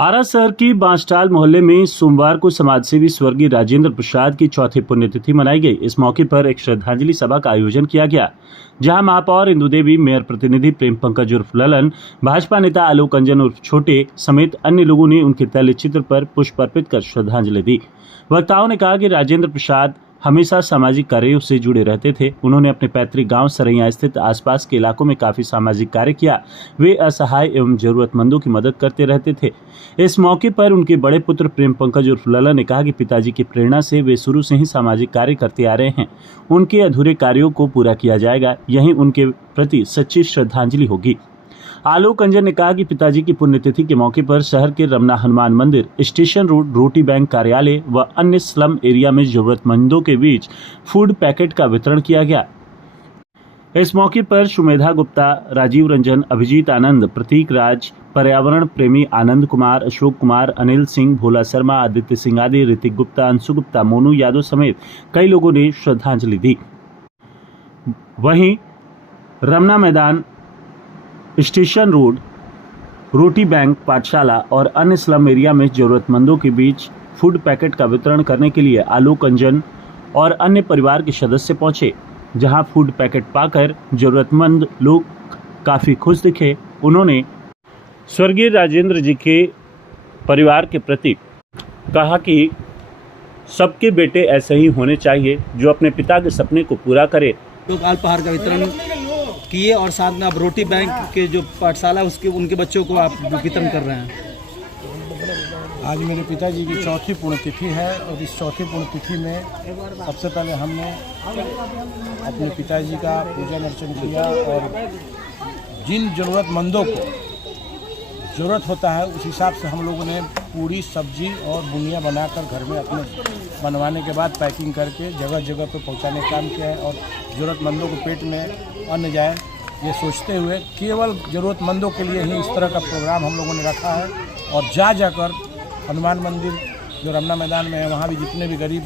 आरा शहर की बांसटाल मोहल्ले में सोमवार को समाजसेवी स्वर्गीय राजेंद्र प्रसाद की चौथी पुण्यतिथि मनाई गई। इस मौके पर एक श्रद्धांजलि सभा का आयोजन किया गया, जहां महापौर इंदु देवी, मेयर प्रतिनिधि प्रेम पंकज उर्फ ललन, भाजपा नेता आलोक अंजन उर्फ छोटे समेत अन्य लोगों ने उनके तैल चित्र पर पुष्प अर्पित कर श्रद्धांजलि दी। वक्ताओं ने कहा कि राजेंद्र प्रसाद हमेशा सामाजिक कार्यों से जुड़े रहते थे। उन्होंने अपने पैतृक गांव सरैया स्थित आसपास के इलाकों में काफी सामाजिक कार्य किया। वे असहाय एवं जरूरतमंदों की मदद करते रहते थे। इस मौके पर उनके बड़े पुत्र प्रेम पंकज उर्फ ललन ने कहा कि पिताजी की प्रेरणा से वे शुरू से ही सामाजिक कार्य करते आ रहे हैं। उनके अधूरे कार्यों को पूरा किया जाएगा, यही उनके प्रति सच्ची श्रद्धांजलि होगी। आलोक अंजन ने कहा कि पिताजी की पुण्यतिथि के मौके पर शहर के रमना हनुमान मंदिर, स्टेशन रोड, रोटी बैंक कार्यालय व अन्य स्लम एरिया में जरूरतमंदों के बीच फूड पैकेट का वितरण किया गया। इस मौके पर सुमेधा गुप्ता, राजीव रंजन, अभिजीत आनंद, प्रतीक राज, पर्यावरण प्रेमी आनंद कुमार, अशोक कुमार, अनिल सिंह, भोला शर्मा, आदित्य सिंह आदि, ऋतिक गुप्ता, अंशु गुप्ता, मोनू यादव समेत कई लोगों ने श्रद्धांजलि दी। वहीं रमना मैदान, स्टेशन रोड, रोटी बैंक, पाठशाला और अन्य स्लम एरिया में जरूरतमंदों के बीच फूड पैकेट का वितरण करने के लिए आलोक अंजन और अन्य परिवार के सदस्य पहुंचे, जहां फूड पैकेट पाकर जरूरतमंद लोग काफ़ी खुश दिखे। उन्होंने स्वर्गीय राजेंद्र जी के परिवार के प्रति कहा कि सबके बेटे ऐसे ही होने चाहिए जो अपने पिता के सपने को पूरा करे। लोग अल्पाहार का वितरण किए और साथ में आप रोटी बैंक के जो पाठशाला उसके उनके बच्चों को आप वितरण कर रहे हैं। आज मेरे पिताजी की चौथी पुण्यतिथि है और इस चौथी पुण्यतिथि में सबसे पहले हमने अपने पिताजी का पूजन अर्चन किया और जिन ज़रूरतमंदों को ज़रूरत होता है उस हिसाब से हम लोगों ने पूरी सब्जी और बुनिया बनाकर घर में अपने बनवाने के बाद पैकिंग करके जगह जगह पे पहुंचाने का काम किया है और ज़रूरतमंदों को पेट में अन्न जाए ये सोचते हुए केवल ज़रूरतमंदों के लिए ही इस तरह का प्रोग्राम हम लोगों ने रखा है। और जाकर हनुमान मंदिर जो रमना मैदान में है वहाँ भी जितने भी गरीब,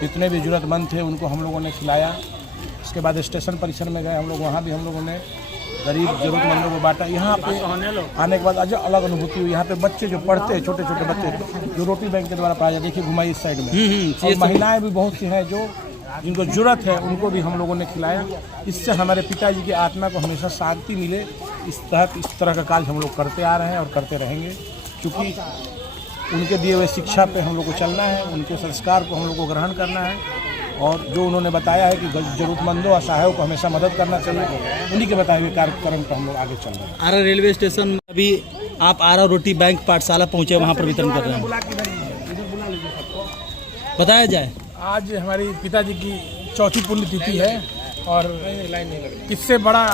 जितने भी ज़रूरतमंद थे उनको हम लोगों ने खिलाया। इसके बाद स्टेशन परिसर में गए हम लोग, वहाँ भी हम लोगों ने गरीब ज़रूरतमंदों को बांटा। यहाँ पे आने के बाद आज अलग अनुभूति हुई। यहाँ पे बच्चे जो पढ़ते हैं, छोटे छोटे बच्चे जो रोटी बैंक के द्वारा पढ़ाया जाए, देखिए घुमाई इस साइड में, और महिलाएं भी बहुत सी हैं जो जिनको ज़रूरत है उनको भी हम लोगों ने खिलाया। इससे हमारे पिताजी की आत्मा को हमेशा शांति मिले, इस तरह का कार्य हम लोग करते आ रहे हैं और करते रहेंगे। क्योंकि उनके दिए हुए शिक्षा पे हम लोग को चलना है, उनके संस्कार को हम लोग को ग्रहण करना है और जो उन्होंने बताया है कि ज़रूरतमंदों, असहायों को हमेशा मदद करना चाहिए, उन्हीं के बताए हुए कार्यक्रम पर हम लोग आगे चल रहे हैं। आरा रेलवे स्टेशन में अभी आप आरा रोटी बैंक पाठशाला पहुँचे, वहाँ पर वितरण कर रहे हैं। बताया जाए, आज हमारी पिताजी की चौथी पुण्यतिथि है और इससे बड़ा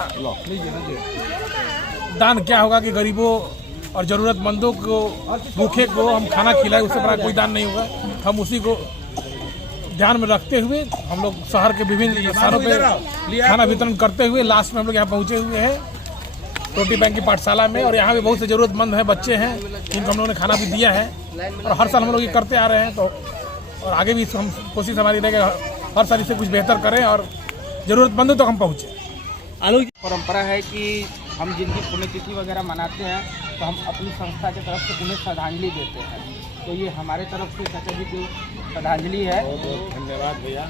दान क्या होगा कि गरीबों और ज़रूरतमंदों को, भूखे को हम खाना खिलाए, उससे बड़ा कोई दान नहीं होगा। हम उसी को ध्यान में रखते हुए हम लोग शहर के विभिन्न स्थानों पे खाना वितरण करते हुए लास्ट में हम लोग यहाँ पहुँचे हुए हैं रोटी बैंक की पाठशाला में। और यहाँ भी बहुत से ज़रूरतमंद हैं, बच्चे हैं जिनको हम लोगों ने खाना भी दिया है और हर साल हम लोग ये करते आ रहे हैं। तो और आगे भी हम कोशिश हमारी रहेगी हर साल इससे कुछ बेहतर करें और ज़रूरतमंदों तक हम पहुँचे। आलोक, परंपरा है कि हम जिनकी पुण्यतिथि वगैरह मनाते हैं तो हम अपनी संस्था की तरफ से उन्हें श्रद्धांजलि देते हैं। तो ये हमारे तरफ से चाचा जी की श्रद्धांजलि है। बहुत धन्यवाद भैया,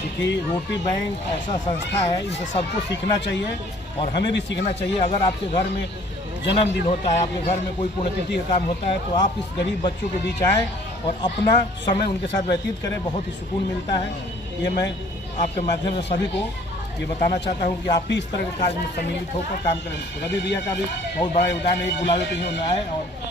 क्योंकि रोटी बैंक ऐसा संस्था है, इनसे सबको सीखना चाहिए और हमें भी सीखना चाहिए। अगर आपके घर में जन्मदिन होता है, आपके घर में कोई पुण्यतिथि का काम होता है, तो आप इस गरीब बच्चों के बीच आएँ और अपना समय उनके साथ व्यतीत करें, बहुत ही सुकून मिलता है। ये मैं आपके माध्यम से सभी को ये बताना चाहता हूँ कि आप भी इस तरह के कार्य में सम्मिलित होकर काम करें। रवि भैया का भी बहुत बड़ा योगदान है, एक बुलावे पे ही उन्होंने आए और